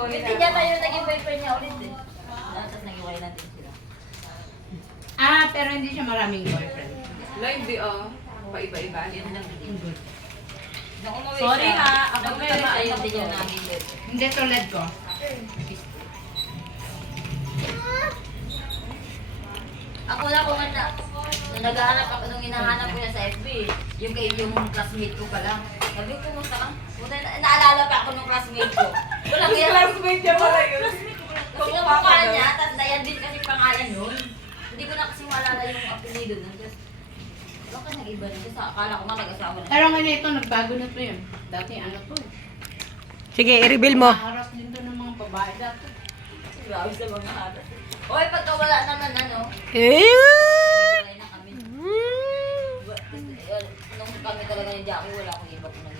sorry Hindi niya tayo naging boyfriend niya ulit eh. Tapos nag-iwalay natin sila. Pero hindi siya maraming boyfriend. Live di paiba-iba. Yun lang din. Good. Nung umuwi Sorry siya, ha, ako nung may- tamaan yung din yung naging boyfriend. Hindi tulad ko. Ako na kung nung naghahanap ako, nung hinahanap ko niya sa FB, yung classmate ko pala. Sabi ko, kumusta ka? Buta, naalala pa ako nung classmate ko. Walang Yung classmate niya pala yun. Kasi yung mukha niya, tapos Dayan din kasi pangalan yun. Hindi ko na kasi maalala yung apelido nun. Just, bakit nag-iba rin? Kasi akala ko nga mag-asawa na. Pero ngayon ito, nagbago na to yun. Dati ano to eh. Sige, i-reveal mo. Nakaharap din to ng mga babae dati. Grabe sa mga hatas. Oy, pagka wala naman ano, Eh! wala na kami. Nung kami talaga ni Jackie, wala akong iba kung nag